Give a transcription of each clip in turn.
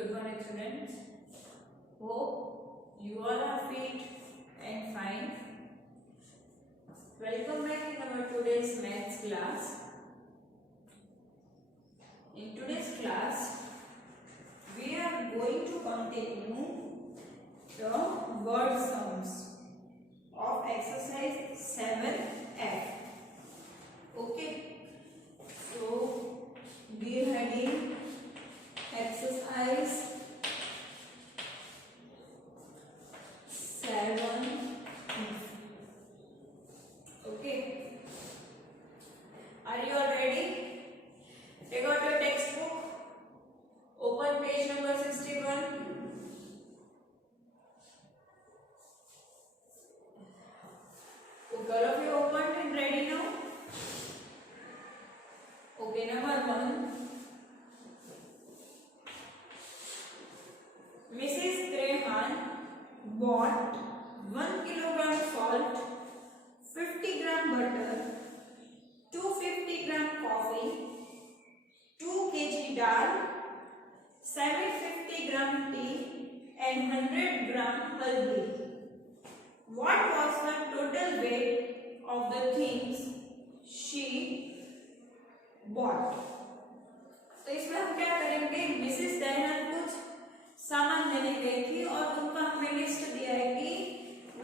Good morning, students. Hope you all are fit and fine. Welcome back in our today's maths class. In today's class, we are going to continue the word sounds of exercise 7F. Okay, so we are heading exercise 7. Okay, are you all ready? Take out your textbook, open page number 61. Okay, all of you opened and ready now? Okay, number 1. Mrs. Graham bought 1 kilogram salt, 50 gram butter, 250 gram coffee, 2 kg dal, 750 gram tea and 100 gram haldi. What was the total weight of the things she bought? तो इसमें हम क्या करेंगे, मिसेस दयानंद कुछ सामान लेने गई थी और उनका हमें लिस्ट दिया है कि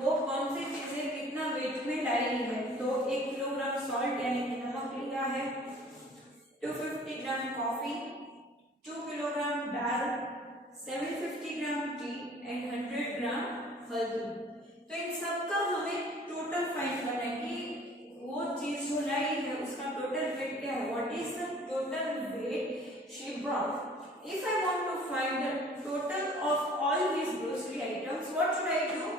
वो कौन सी चीजें कितना वेट में डाली है। तो 1 किलोग्राम सॉल्ट यानी कि नमक लिया है, 250 ग्राम कॉफी, 2 किलोग्राम दाल, 750 ग्राम टी एंड 100 ग्राम हल्दी। तो इन सब का हमें टोटल फाइंड करना है कि वो चीज जो लाई है उसका टोटल वेट क्या है। What is the total weight she brought. If I want to find the total of all these grocery items, what should I do?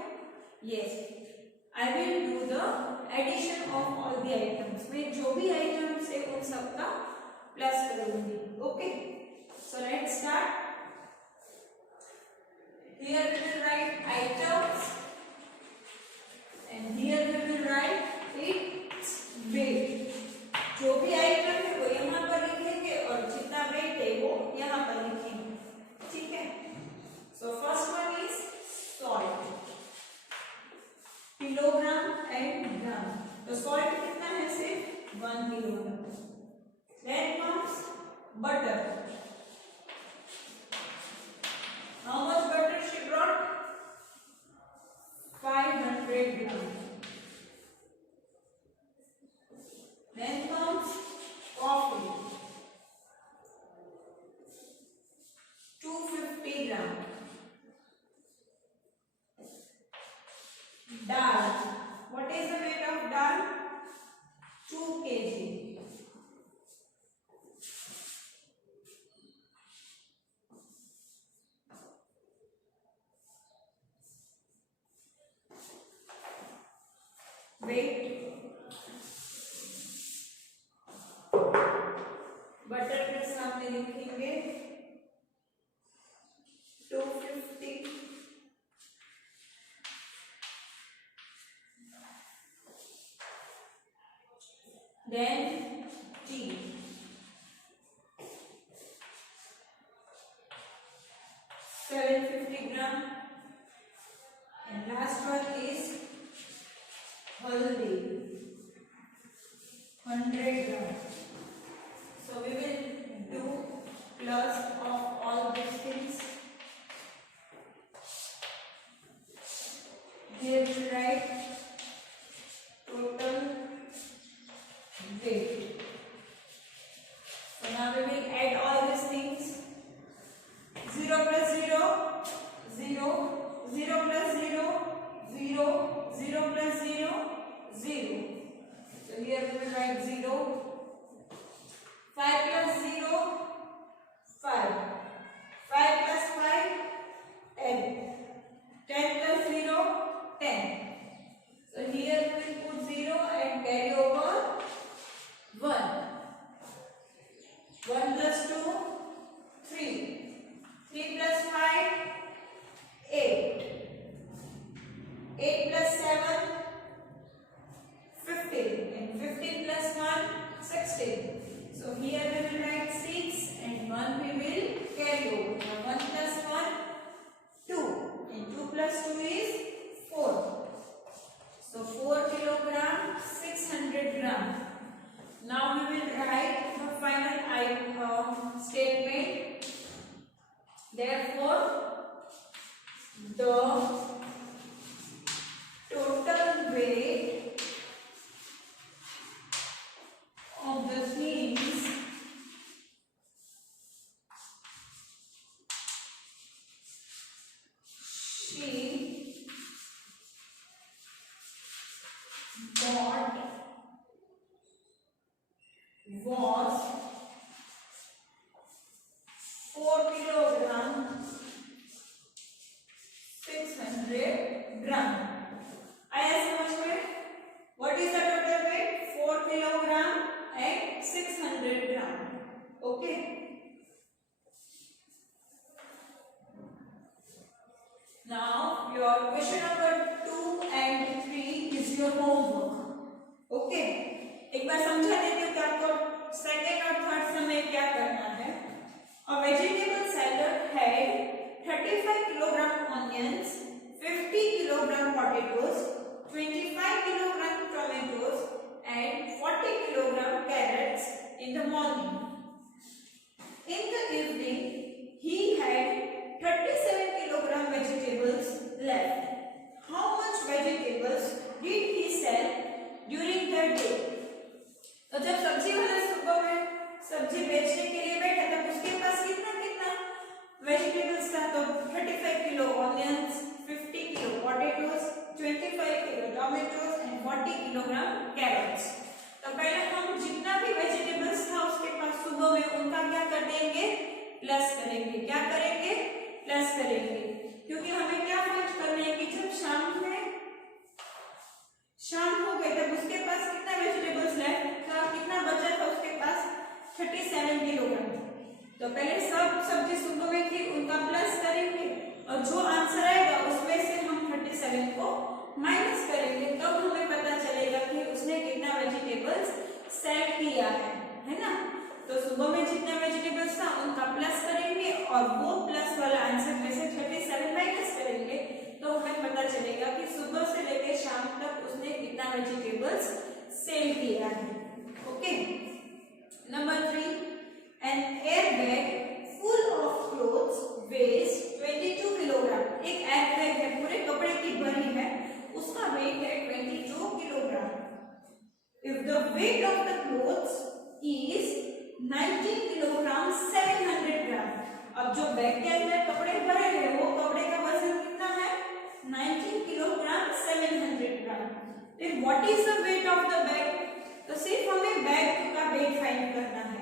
Yes, I will do the addition of all the items. मैं जो भी items है उन सब का प्लस करूँगी. Okay, so let's start. Here we will write items, and here we will write its weight. जो भी आइटम है वो यहाँ पर लिखेंगे और जितना वेट है वो यहाँ पर लिखेंगे. ठीक है. So first one is salt, kilogram and gram. तो सॉल्ट कितना है, सिर्फ 1 kilogram. Then comes butter. How much butter she brought? 500 gram. Then comes coffee, 250 gram. Dal. What is the weight of dal? 2 kg. Weight. Butter के सामने लिखेंगे 250. Then tea, 750 gram, and last one is haldi, 100 gram. So we will do plus of all these things. Here we will write total weight. So now we will add all these things. 0 plus 0, 0, 0 plus 0, 0, 0 plus 0, 0. So here we will write 0. 5 plus 0, 5. the total weight of the things she bought was 4 kilogram 600 ग्राम। आया समझ में? What is the total weight? 4 kilogram and 600 gram. Okay. Now your question number 2 and 3 is your homework. Okay. एक बार समझा देती हूँ कि आपको सेकेंड और थर्ड समय क्या करना है। A vegetable salad had 35 kilogram onions, 50 kilogram potatoes, 25 kilogram tomatoes and 40 kilogram carrots in the morning. In the evening, he had 37 kilogram vegetables left. How much vegetables did he sell during the day? तो जब सब्जी वाला सुबह में सब्जी बेचने के लिए बैठा तब उसके पास कितना वेजिटेबल्स था? तो 35 kilo onions, 50 kilo potatoes, 25 kilo tomatoes and 40 kilogram carrots. तो पहले हम जितना भी वेजिटेबल्स था उसके पास सुबह में उनका क्या कर देंगे? प्लस करेंगे। क्या करेंगे? प्लस करेंगे, क्योंकि हमें क्या फाइंड करना है कि जब शाम हो गई तब उसके पास कितना वेजिटेबल्स लेफ्ट था, कितना बचा था उसके पास? 37 किलोग्राम। तो पहले सब सब्जी सुबह में थी उनका प्लस करेंगे और जो आंसर आएगा उसमें से हम 37 को माइनस करेंगे, तब तो हमें पता चलेगा कि उसने कितना वेजिटेबल्स सेल किया है ना। तो सुबह में जितना वेजिटेबल्स था उनका प्लस करेंगे और वो प्लस वाला आंसर में से 37 माइनस करेंगे, तो हमें पता चलेगा कि सुबह से लेकर शाम तक उसने कितना वेजिटेबल्स सेल किया है। Okay. Number 3, an airbag full of clothes weighs 22 किलोग्राम। एक एयरबैग है, पूरे कपड़े की भरी है, उसका वेट है 22 kilogram. If the weight of the clothes is 19 किलोग्राम 700 ग्राम। अब जो बैग के अंदर कपड़े भरे हैं वो कपड़े का वजन कितना है? 19 किलोग्राम 700 ग्राम। Then what is the weight of the bag? तो सिर्फ हमें बैग का वेट फाइंड करना है।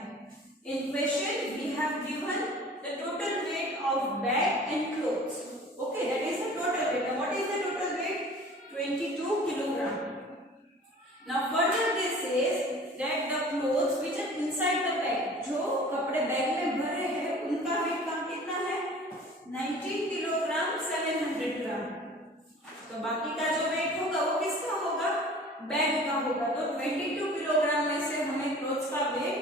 In question we have given the total weight of bag and clothes. Okay, that is the total weight. Now what is the total weight? 22 kilogram. Now further this says that the clothes which are inside the bag, जो कपड़े बैग में भरे हैं उनका वेट कितना है? 19 किलोग्राम 700 ग्राम। तो बाकी का जो वेट होगा वो किसका होगा? बैग का होगा। तो 22 किलोग्राम में से हमें क्लोथ्स का वेट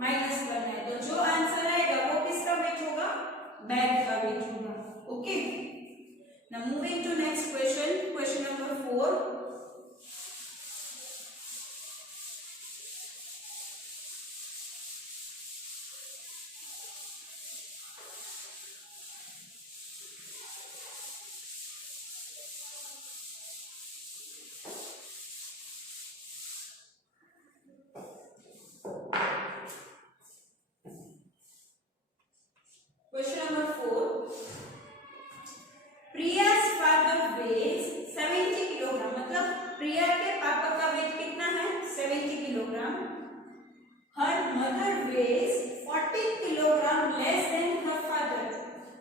माइनस करना है, तो जो आंसर आएगा वो किसका वेट होगा? बैग का वेट होगा। Okay. Now moving to next question, question number 4। Question number 4. Priya's father weighs 70 kilogram, मतलब प्रिया के पापा का वेट कितना है? 70 kilogram. Her mother weighs 14 kilogram less than her father.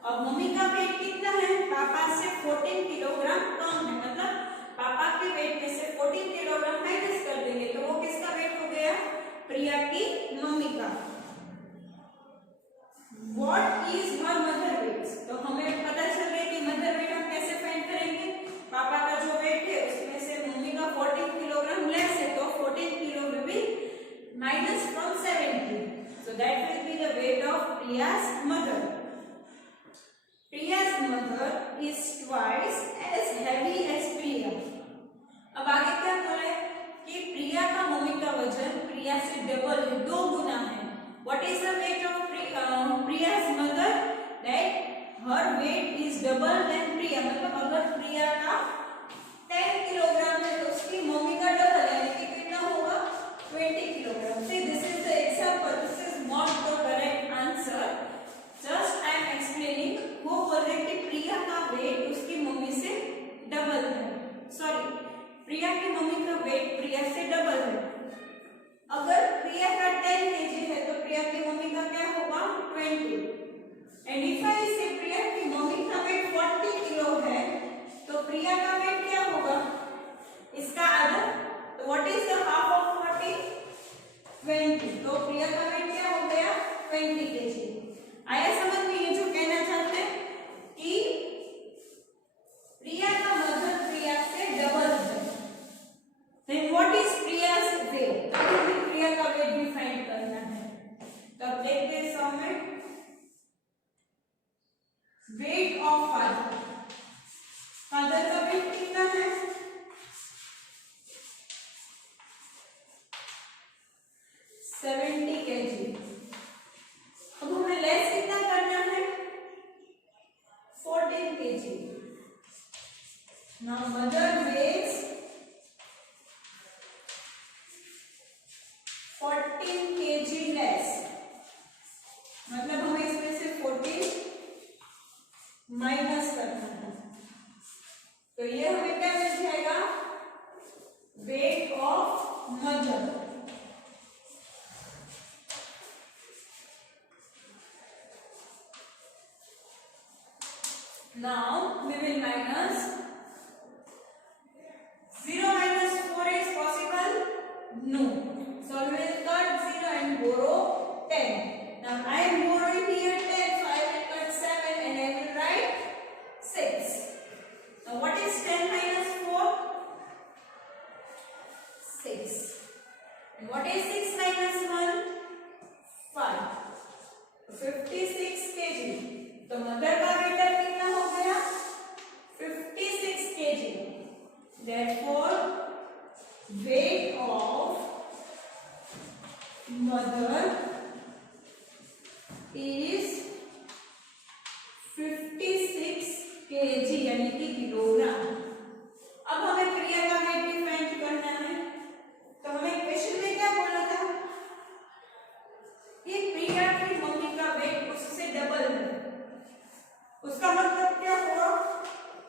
अब मम्मी का वेट कितना है? पापा से 14 किलोग्राम कम है, मतलब पापा के वेट में से 14 किलोग्राम माइनस कर देंगे तो वो किसका वेट हो गया? प्रिया की मम्मी का। What is her mother weight? तो हमें पता चल गया कि मदर वेट हम कैसे फाइंड करेंगे? पापा का जो वेट है उसमें से मम्मी का 14 किलोग्राम लेस है, तो 14 kilo will be minus from 70. So that will be the weight of Priya's mother. Priya's mother is twice as heavy as Priya. अब आगे क्या बोला है कि प्रिया का मम्मी का वजन प्रिया से डबल है, 2 गुना है। What is the weight of Priya's mother? That her weight is double than Priya, मतलब प्रिया का 10 किलोग्राम है तो उसकी मम्मी का डबल यानी कि कितना होगा 20 kilogram. See, this is the example. This is not the correct answer. Just I am explaining. वो बोल रहे कि प्रिया का वेट उसकी मम्मी से डबल है. सॉरी, प्रिया की मम्मी का वेट प्रिया से डबल है. अगर प्रिया का 10 केजी है तो प्रिया की मम्मी का क्या होगा 20. एंड इफ आई से प्रिया की मम्मी का वेट 40 किलो है तो प्रिया का वेट क्या होगा इसका आधा. तो what is the half of 40? 20. तो प्रिया का वेट क्या हो गया 20 केजी. आया समझ में ये जो कहना चाहते हैं कि प्रिया का वजन प्रिया से डबल है. Then what is Priya's weight? हमें प्रिया का वेट भी फाइंड करना है. तो अब देखते हैं सम में वेट ऑफ फादर. फादर का वेट कितना है 70 केजी. अब हमें लेस कितना करना है 14 KG. Now mother weights 14 KG less. मतलब हमें इसमें से 14 माइनस करना है. तो ये हमें क्या मिल जाएगा wait of mother. Now we will minus 0 minus 4 is possible? No. So we will cut 0 and borrow 10. Now I am borrowing here 10, so I will cut 7 and I will write 6. Now what is 10 minus 4? 6. And what is 6 minus 1? 5. 56 kg. तो मदर का weight कितना हो गया 56 kg. Therefore weight of mother is 56 kg यानी कि किलोग्राम. अब हमें प्रिया का वेट भी फाइंड करना है. तो हमें क्वेश्चन में क्या बोला था कि प्रिया की मम्मी का वेट उससे डबल है. उसका मतलब क्या हुआ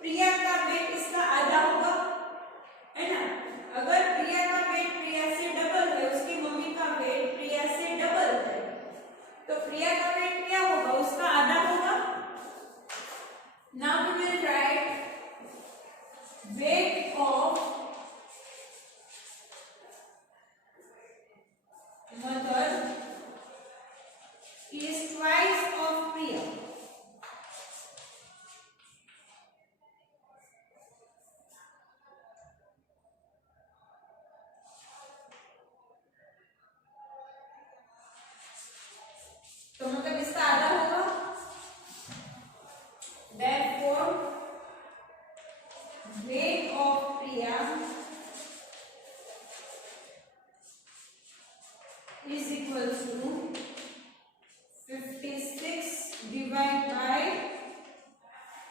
प्रिया का वेट इसका आधा होगा है ना. अगर प्रिया का वेट प्रिया से डबल है उसकी मम्मी का वेट प्रिया से डबल है तो प्रिया का वेट क्या होगा उसका आधा होगा. Now we will write weight of mother is twice of Priya. तो मतलब इसका आधा होगा. Therefore weight of Priya is equal to 56 divided by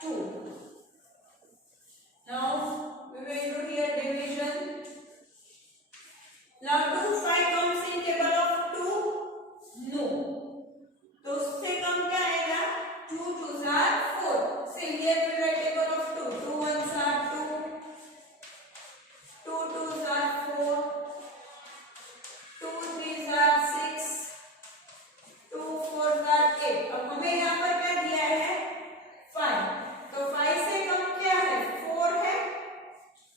2. Now we will do here division. Now do 5 comes in table of 2? No. तो उससे कम क्या आएगा 2 2s are 4. So here we write table of 2. 2 1s are 2. 2 2s are 4. 2 3s are 6. 2 4s are 8. अब हमें यहाँ पर क्या दिया है 5. तो 5 से कम क्या है 4 है.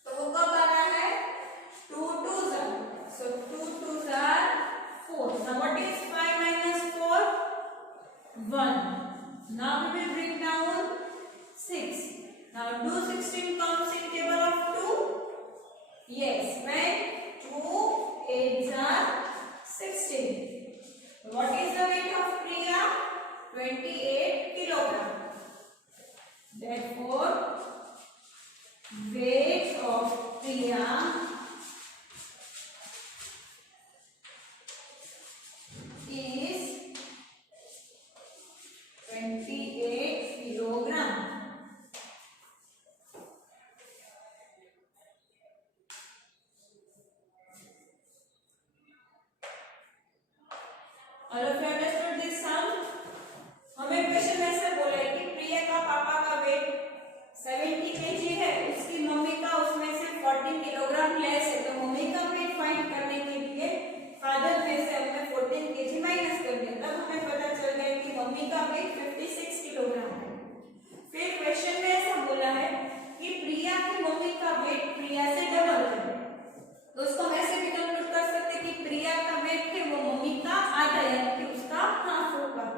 तो वो कब आ रहा है 2 2s are. So 2 2s are 4. Now what is 5 minus 4? 1. Now we will bring down 6. Now do 16 comes in table of 2? Yes. When 2 8s are 16. What is the weight of Priya? 28 kilogram. Therefore weight of Priya is 28 kilogram. 70 kg है, उसकी मम्मी का उसमें से 14 kilogram less है, तो मम्मी का weight find करने के लिए फादर में से हमने 14 kg माइनस कर दिया, तब हमें पता चल गया कि मम्मी का वेट 56 किलोग्राम है। फिर क्वेश्चन में ऐसा बोला है कि प्रिया की मम्मी का वेट प्रिया से डबल है, तो उसको हम ऐसे भी कंक्लूड कर सकते हैं कि प्रिया का वेट है वो मम्मी का आधा यानी कि उसका हाफ होगा,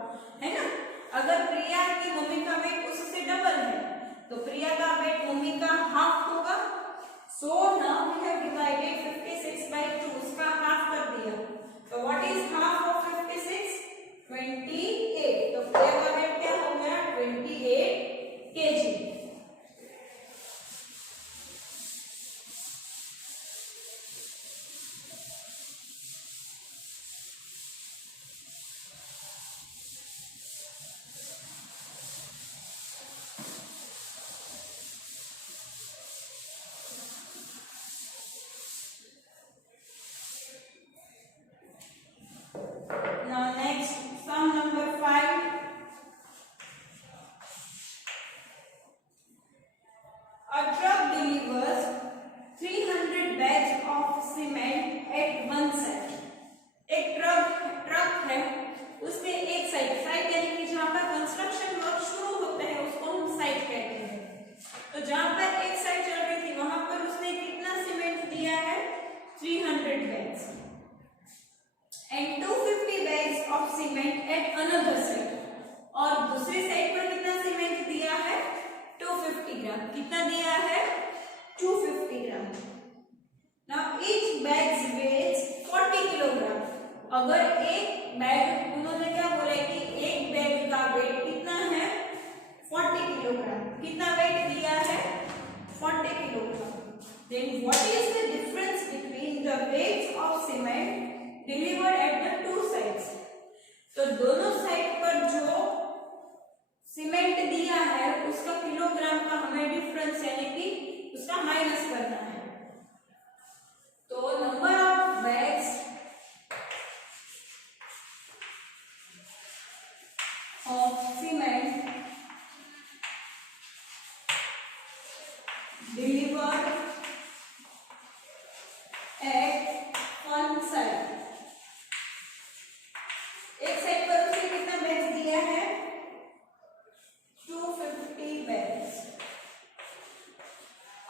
है ना। अगर प्रिया की मम्मी का वेट उससे डबल है तो प्रिया का वेट मम्मी का हाफ होगा। So now we have divided 56 by 2, उसका हाफ कर दिया, तो व्हाट इज हाफ ऑफ 56? 28। तो प्रिया का वेट क्या हो गया? 28 kg। Now next, sum number 5. A truck delivers 300 bags of cement at one site. एक ट्रक है, उसमें एक साइट यानी कि जहाँ पर कंस्ट्रक्शन वर्क शुरू होते हैं उसको हम साइट कहते हैं। तो जहाँ पर एक साइट चल रही थी वहां पर उसने कितना सीमेंट दिया है? 300 bags and 250 bags of cement at another site। और दूसरी साइड पर कितना सीमेंट दिया है? 250 ग्राम। कितना दिया है? 250 ग्राम। Now each bag weighs 40 किलोग्राम। अगर एक बैग, उन्होंने क्या बोला कि एक बैग का वेट कितना है? 40 किलोग्राम। कितना वेट दिया है? 40 kilogram. Then what is the difference between the weights of cement delivered at the two sites? तो दोनों साइड पर जो सीमेंट दिया है उसका किलोग्राम का हमें डिफरेंस यानी कि उसका माइनस करना है। तो number of bags of cement delivered at one site। एक साइड पर उसे कितना बैग्स दिया है? 250 बैग्स।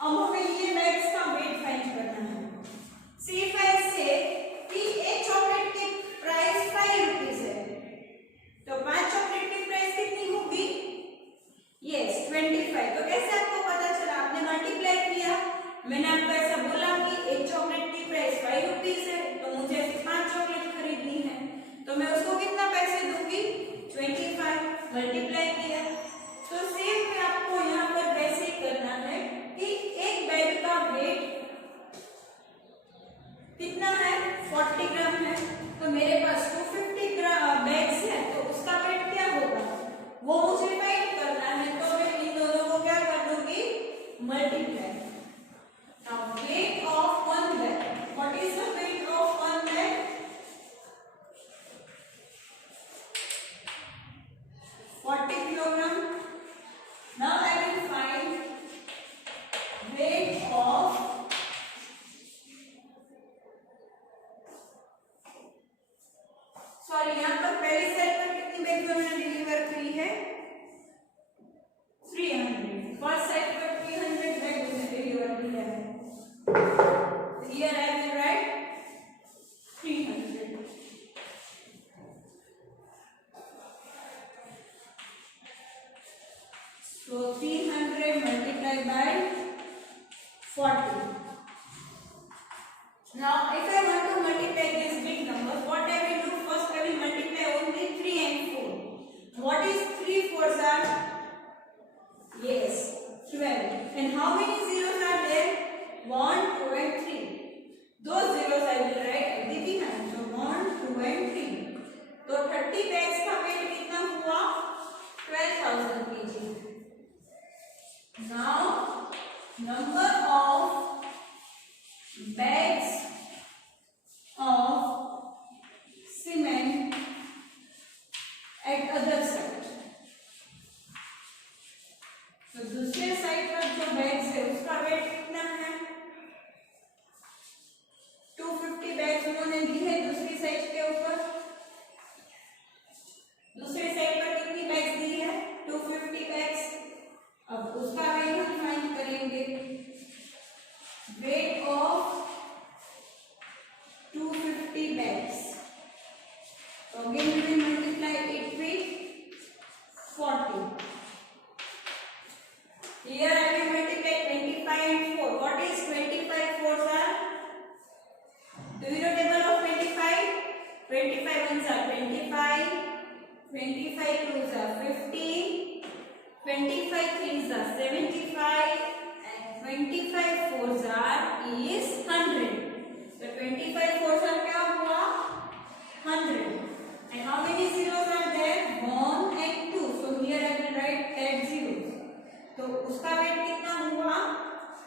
अब हमें ये बैग्स का वेट फाइंड करना है। सी इफ आई से कि एक चॉकलेट की प्राइस 5 रुपीस है, तो 5 चॉकलेट की प्राइस कितनी होगी? यस 25। तो कैसे आपको पता चला? आपने मल्टीप्लाई किया। मैंने आपको ऐसा बोला कि एक चॉकलेट की प्राइस 5 रुपीस है, तो मुझे 5 चॉकलेट खरीदनी है, तो मैं उसको कितना पैसे दूंगी? 25। मल्टीप्लाई किया। तो सेम में आपको यहाँ पर वैसे ही करना है कि एक बैग का वेट कितना है? 40 ग्राम है, तो मेरे पास 250 ग्राम बैग्स है, तो उसका वेट क्या होगा वो मुझे फाइंड करना है। तो मैं इन दोनों को क्या कर दूंगी? Multiply. Now weight of one bag, what is the weight of one bag? 40 kilogram. Now I will find weight of sorry, यहाँ पर पहली साइड पर कितनी बैग हमने डिलीवर की है? 300। फर्स्ट साइड पर 300 बैग हमने डिलीवर किया है। Here I will write 300। So 300 multiplied by 40. Now if I want to multiply this big number, what I will do? First I will multiply only 3 and 4. What is 3 fours are? Yes, 12. And how many zeros are there? 1, 2 and 3. Those zeros I will write at the behind. So 1, 2 and 3. तो 30 bags का weight कितना हुआ? 12,000 kg. Now number of bags of cement at other side। तो दूसरे साइड पर 25 2s are 50, 25 3s are 75, and 25 4s are is 100. So 25 4s are क्या हुआ 100. And how many zeros are there? 1 and 2. So here I will write 10 zeros. तो उसका वेट कितना हुआ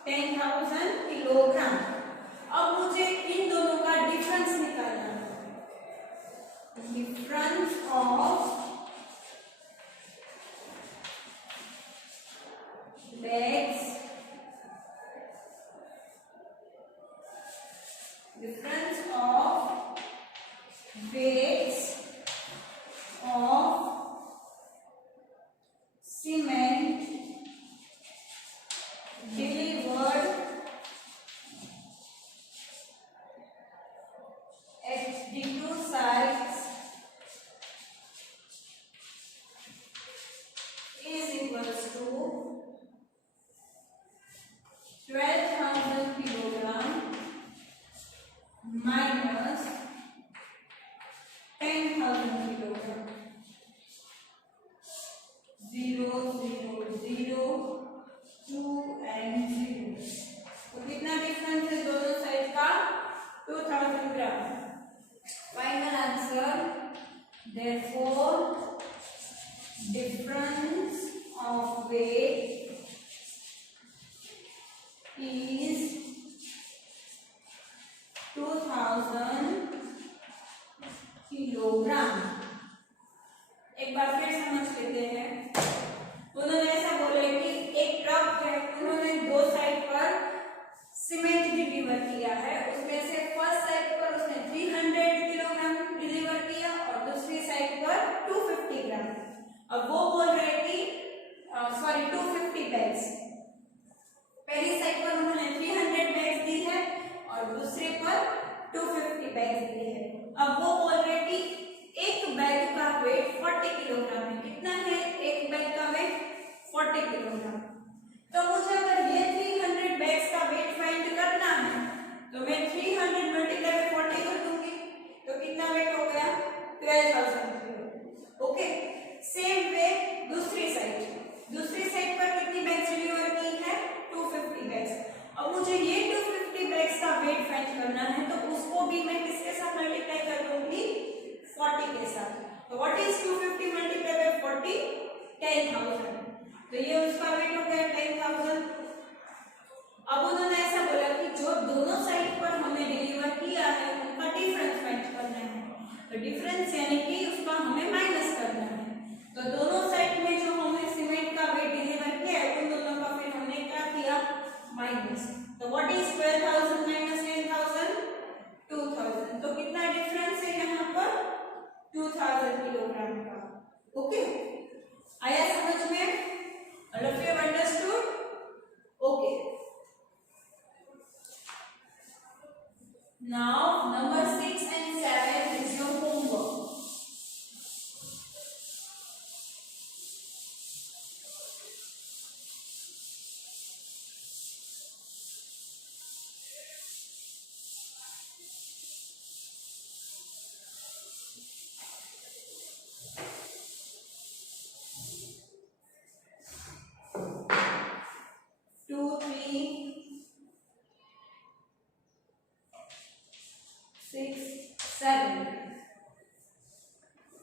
10,000 किलोग्राम. अब मुझे इन दोनों का डिफरेंस निकालना है. Difference of bags, difference of weights of cement delivered at the two sites is equals to 12,000 kilogram minus 10,000 kilogram. 0 0 0 2 and 0. तो कितना डिफरेंस है दोनों साइड का 2000 gram. Final answer therefore difference of weight is 2000 kilogram. एक बार फिर समझ लेते हैं. उन्होंने ऐसा बोला कि एक ट्रक है, उन्होंने दो साइड पर सीमेंट डिलीवर किया है. उसमें से फर्स्ट साइड पर उसने 300 किलोग्राम डिलीवर किया और दूसरी साइड पर 250 ग्राम. अब वो बोल रहे कि 250 बैग्स. पहली साइड पर उन्होंने 300 बैग्स दी है और दूसरे पर 250 बैग्स दी है. अब वो बोल रहे कि एक बैग का वेट 40 किलोग्राम है. कितना है एक बैग का वेट 40 किलोग्राम. तो मुझे अगर ये 300 बैग्स का वेट फाइंड करना है तो मैं 300 मल्टीप्लाई में 40 कर दूंगी. तो कितना वेट हो गया 12,000 किलो. ओके. सेम वे दूसरी साइड पर कितनी बैग्स डिलीवर की है 250 बैग्स. अब मुझे ये 250 बैग्स का वेट फाइंड करना है तो उसको भी मैं किसके साथ मल्टीप्लाई कर दूंगी 40 के साथ. तो व्हाट इज 250 मल्टीप्लाई बाय 40 10,000. तो ये उसका वेट हो गया 10,000. अब उन्होंने ऐसा बोला कि जो दोनों साइड पर हमें डिलीवर किया है उनका डिफरेंस फाइंड करना है. तो डिफरेंस यानी कि उसका हमें माइनस करना है. तो दोनों साइड में जो हमने सीमेंट का वेट डिलीवर किया है उन दोनों का फिर हमने क्या किया माइनस. तो व्हाट इज 12,000 माइनस 10,000 2,000. तो कितना डिफरेंस है यहाँ पर 2000 किलोग्राम का. ओके. आया समझ में? All of you have understood? Okay. Now number 6 and 7 is your homework.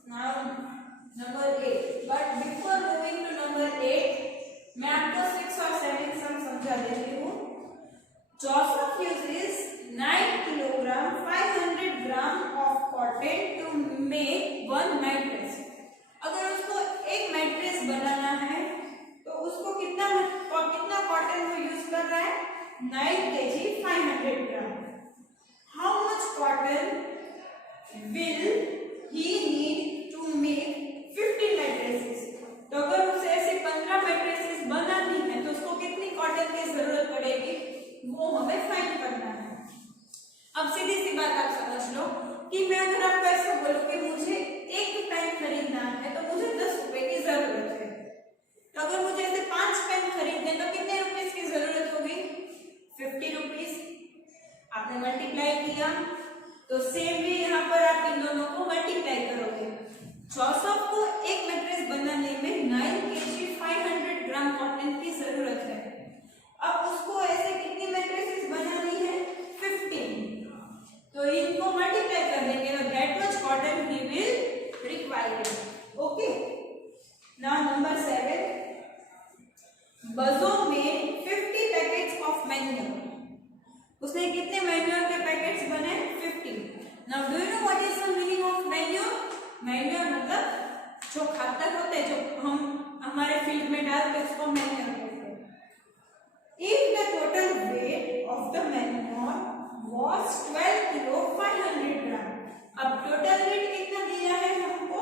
Now number 8. But before moving to number 8, मैं आपको 6 और 7 सम समझा देती हूँ. Joseph uses 9 kilogram 500 gram of cotton to make one mattress. अगर उसको एक मैट्रेस बनाना है तो उसको कितना कॉटन वो यूज कर रहा है 9 kg 500 gram. How much cotton will he need to make 50 mattresses? तो अगर उसे ऐसे 15 मैट्रेसेस बनानी है तो उसको कितनी कॉटन की जरूरत पड़ेगी वो हमें फाइंड करना है. अब सीधी सी बात आप समझ लो कि मैं अगर आपको ऐसे बोलूं कि मुझे एक पेन खरीदना है तो मुझे 10 रुपए की जरूरत है. तो अगर मुझे ऐसे 5 पेन खरीदने तो कितने रुपीस की जरूरत होगी 50 रुपीस. आपने मल्टीप्लाई किया तो सेम भी यहाँ पर आप इन दोनों को मल्टीप्लाई करोगे. जोसेफ को एक मैट्रेस बनाने में 9 kg 500 ग्राम कॉटन की जरूरत है। अब उसको ऐसे कितनी मैट्रेसेस बनानी है? 15। तो इनको मल्टीप्लाई कर देंगे तो that much cotton he will require. Okay, now number 7, बजो में 50 पैकेट्स ऑफ मैन्योर। उसने कितने मैन्योर के पैकेट्स बने? 50। Now do you know what is the meaning of manure? Manure मतलब जो खातर होते हैं, जो हम हमारे फील्ड में डालते हैं, उसको मैन्योर कहते हैं। If the total weight of the manure was 12 किलो 500 ग्राम। अब टोटल वेट कितना दिया है हमको?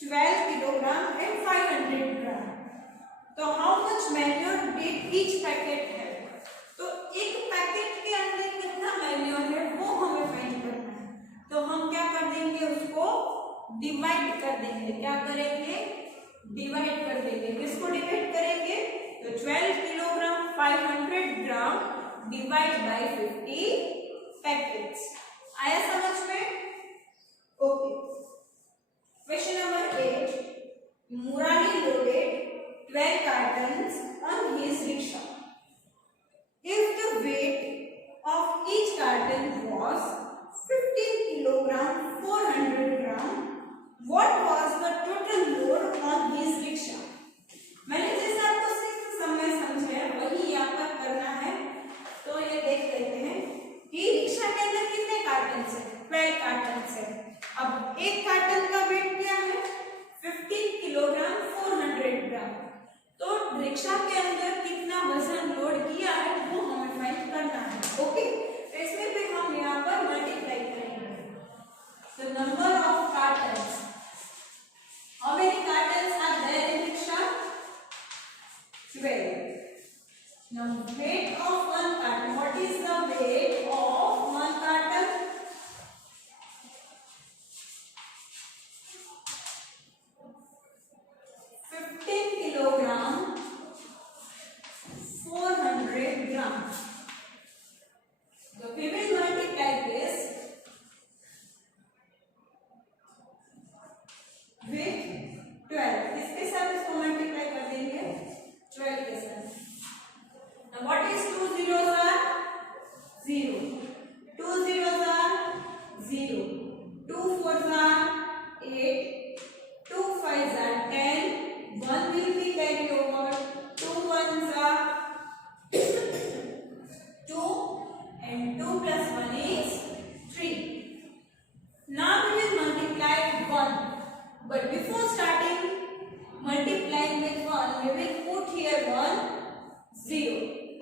12 किलोग्राम एंड 500 ग्राम। तो how much manure did each packet है? तो एक पैकेट के अंदर कितना मैन्योर है वो हमें फाइंड करना है। तो हम क्या कर देंगे? उसको डिवाइड कर देंगे। क्या करेंगे? डिवाइड कर देंगे। किसको डिवाइड करेंगे? तो 12 किलोग्राम 500 ग्राम डिवाइड बाय 50 पैकेट्स। आया समझ में? ओके, क्वेश्चन नंबर 8, मुरारी लोडेड 12 cartons on his rickshaw. If the weight of each carton was 15 kilogram 400 gram, what was the total load on his rickshaw? मैंने जैसे आपको सिर्फ समय समझाया वही यहाँ पर करना है। तो ये देख लेते हैं कि रिक्शा के अंदर कितने कार्टन है? 12 कार्टन है। अब एक कार्टन का वेट क्या है? 15 किलोग्राम 400 ग्राम। तो रिक्शा के अंदर कितना वजन लोड किया है वो हमें फाइंड करना है। ओके, तो इसमें भी हम यहाँ पर मल्टीप्लाई करेंगे। तो number of cartons, how many cartons are there in rickshaw? 12. Now weight of one carton, what is the weight of one carton? 15 kilogram 400 grams. So we will multiply this with 12. किसके साथ इसको मल्टीप्लाई कर देंगे? 12 के साथ। Now what is 2 zeros are? 0. 2 zeros are 0. 2 fours are 8. 2 fives are 10. 1 will be carried over. 2 ones are 2 and 2 plus 1 is 3. Now we will multiply 1. But before starting multiplying with 1, we will put here 1 0.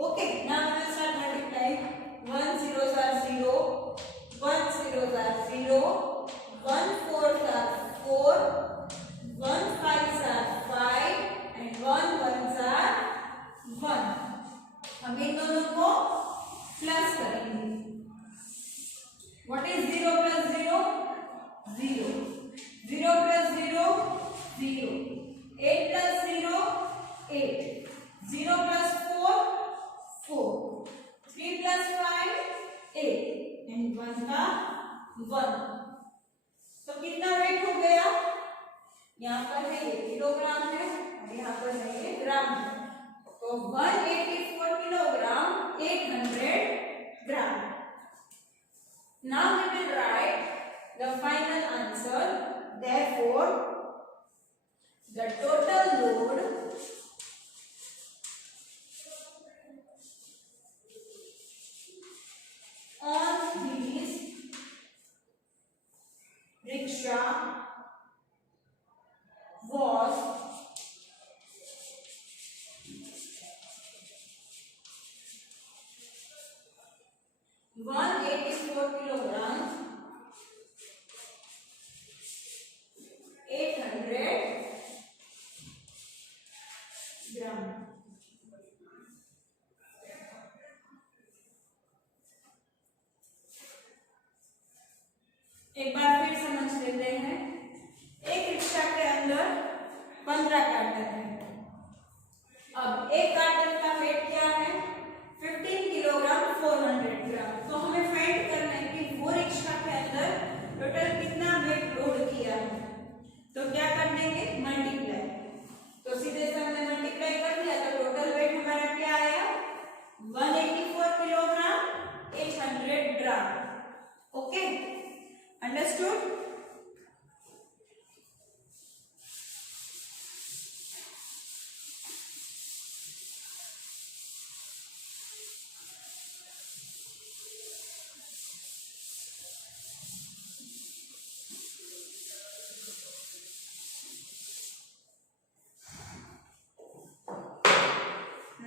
Okay, now we will start multiplying. 1 zeros are 0, 1 zeros are 0, 1 fours are 4, 1 fives are 5 and 1 ones are 1. हम इन दोनों को प्लस करेंगे। What is 0 plus 0? 0. 0 plus 0? 0. 8 plus 0? 8. 0 plus 4? 4. 3 plus 5? 8 and 1 का 1। तो कितना वेट हो गया? यहाँ पर है ये किलोग्राम है और यहाँ पर है ये ग्राम है। तो 184 किलोग्राम 800 ग्राम। Now we will write the final answer. Therefore, the total load on this rickshaw was 184 kilogram 800 ग्राम। एक बार फिर समझ लेते हैं। एक रिक्शा के अंदर 15 कार्टन है। अब एक कार्टन का वेट क्या है? 15 किलोग्राम 400 ग्राम। तो हमें फाइंड करना है कि वो रिक्शा के अंदर टोटल कितना वेट लोड किया है।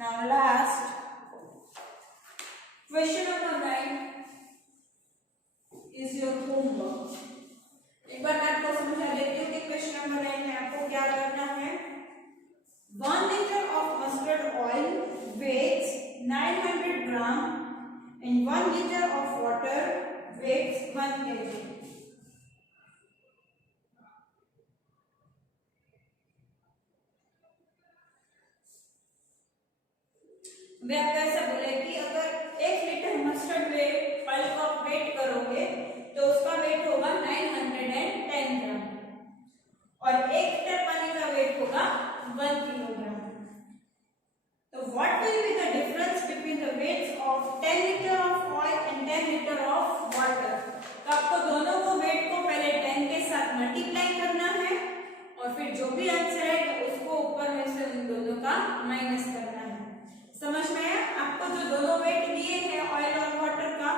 Now last question number 9 is your homework. एक बार मैं आपको समझा देती हूँ कि क्वेश्चन नंबर 9 में आपको क्या करना है. 1 liter of mustard oil weighs 900 gram and 1 liter of water weighs 1 kg. वे आपको ऐसा बोले कि अगर 1 लीटर मस्टर्ड ऑयल का वेट करोगे तो उसका वेट होगा 910 ग्राम और 1 लीटर पानी का वेट होगा 1 किलोग्राम. तो what will be the difference between the weights of 10 litre of oil and 10 litre of water. तो आपको दोनों को वेट को पहले 10 के साथ मल्टीप्लाई करना है और फिर जो भी आंसर आएगा उसको ऊपर में से उन दोनों का माइनस करना है. समझ में आया? आपको जो दोनों वेट दिए हैं ऑयल और वाटर का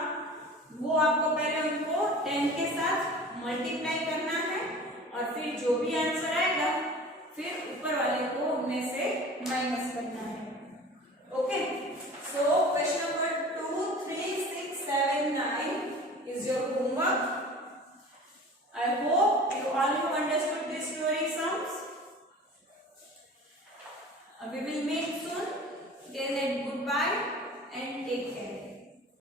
वो आपको पहले उनको 10 के साथ मल्टीप्लाई करना है और फिर जो भी आंसर आएगा फिर ऊपर वाले को उनमें से माइनस करना है. Okay, so question number 2, 3, 6, 7, 9 is your homework. I hope you all have understood these theory sums. We will meet soon. Till then, goodbye and take care.